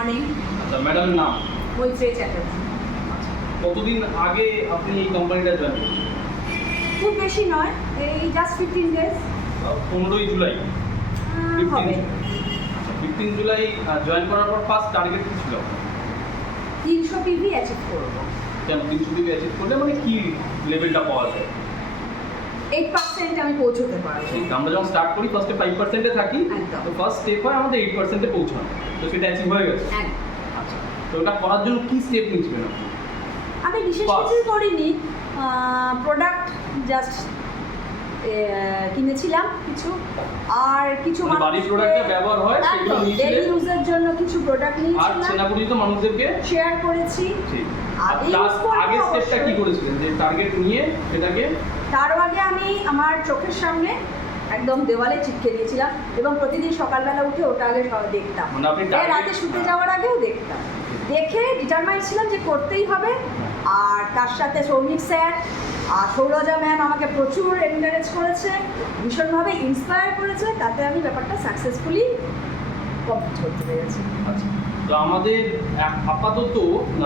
Morning. আচ্ছা, ম্যাডামের নাম? মৈত্রেয়ী চ্যাটার্জি। কতদিন আগে আপনি এই কোম্পানিটা জয়েন করেছেন? খুব বেশি নয়, এই জাস্ট 15 ডেজ 15ই জুলাই হবে। 15 জুলাই জয়েন করার পর ফার্স্ট টার্গেট কি ছিল? 300 পিভি অ্যাচিভ করবো। কেন 300 পিভি অ্যাচিভ করলে মানে কি লেভেলটা পাওয়া যায়? 8% আমি পৌঁছতে পারবো। আমরা যখন স্টার্ট করি ফার্স্টে 5%-এ থাকি, একদম। তো ফার্স্ট স্টেপ হয় আমাদের 8%-এ পৌঁছানো, তো সেটা অ্যাচিভ হয়ে গেছে। আচ্ছা, তো ওটা করার জন্য কি স্টেপ নিচ্ছেন আপনি? আমি বিশেষ কিছুই করিনি, প্রোডাক্ট জাস্ট কিনেছিলাম কিছু, আর কিছু বাড়ির প্রোডাক্টটা ব্যবহার হয় সেগুলো নিয়েছিলেন, ডেইলি ইউজের জন্য কিছু প্রোডাক্ট আর নিয়েছিলাম, চেনা পরিচিত মানুষদেরকে শেয়ার করেছি। ঠিক। আর আগে স্টেপটা কি করেছিলেন যে টার্গেট নিয়ে সেটাকে? তার আগে আমি আমার চোখের সামনে একদম দেওয়ালে চিপকে দিয়েছিলাম এবং প্রতিদিন সকালবেলা উঠে ওটা আগে দেখতাম, মানে আপনি রাতে শুতে যাওয়ার আগেও দেখতাম, দেখে ডিটারমাইন্ড ছিলাম যে করতেই হবে। আর তার সাথে সৌমিক স্যার আর সৌরজা ম্যাম আমাকে প্রচুর এনকারেজ করেছে, ভীষণভাবে ইন্সপায়ার করেছে, তাতে আমি ব্যাপারটা সাকসেসফুলি কমপ্লিট করতে পেরেছি। আচ্ছা, তো আমাদের আপাতত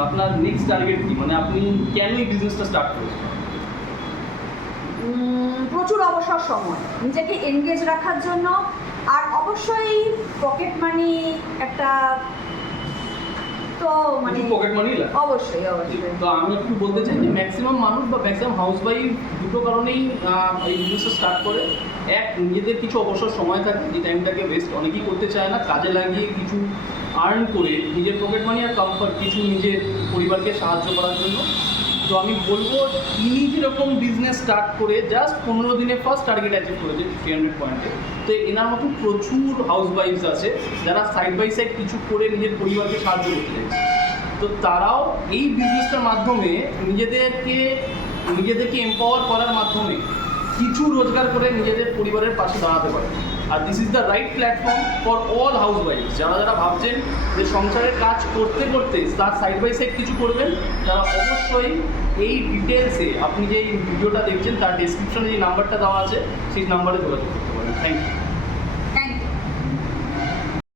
আপনার নেক্সট টার্গেট কি, মানে আপনি কেন এই বিজনেসটা স্টার্ট করেছেন? প্রচুর অবসর সময় নিজেকে এনগেজ রাখার জন্য, আর অবশ্যই পকেট মানি একটা, তো মানে পকেট মানি লাগে অবশ্যই অবশ্যই। তো আমি একটু বলতে চাই যে ম্যাক্সিমাম মানুষ বা ম্যাক্সিমাম হাউস ওয়াইফ দুটো কারণেই এই বিজনেসটা স্টার্ট করে। এক, নিজেদের কিছু অবসর সময় থাকে যে টাইমটাকে ওয়েস্ট অনেকেই করতে চায় না, কাজে লাগিয়ে কিছু আর্ন করে নিজের পকেট মানি আর কমফর্ট কিছু নিজের পরিবারকে সাহায্য করার জন্য। তো আমি বলবো ইনি যেরকম বিজনেস স্টার্ট করে জাস্ট 15 দিনে ফার্স্ট টার্গেট অ্যাচিভ করেছে 300 পয়েন্টে, তো এনার মতো প্রচুর হাউস ওয়াইফস আছে যারা সাইড বাই সাইড কিছু করে নিজের পরিবারকে সাহায্য করতে চাইছে। তো তারাও এই বিজনেসটার মাধ্যমে নিজেদেরকে এম্পাওয়ার করার মাধ্যমে কিছু রোজগার করে নিজেদের পরিবারের পাশে দাঁড়াতে পারে। আর this is the right platform for all house wife. যারা ভাবছেন যে সংসারের কাজ করতে করতে তার সাইড বাই সাইড কিছু করবেন, তারা অবশ্যই এই ডিটেলসে আপনি যে ভিডিওটা দেখছেন তার ডেসক্রিপশনে যে নাম্বারটা দেওয়া আছে সেই নাম্বারে যোগাযোগ করতে পারেন। Thank you.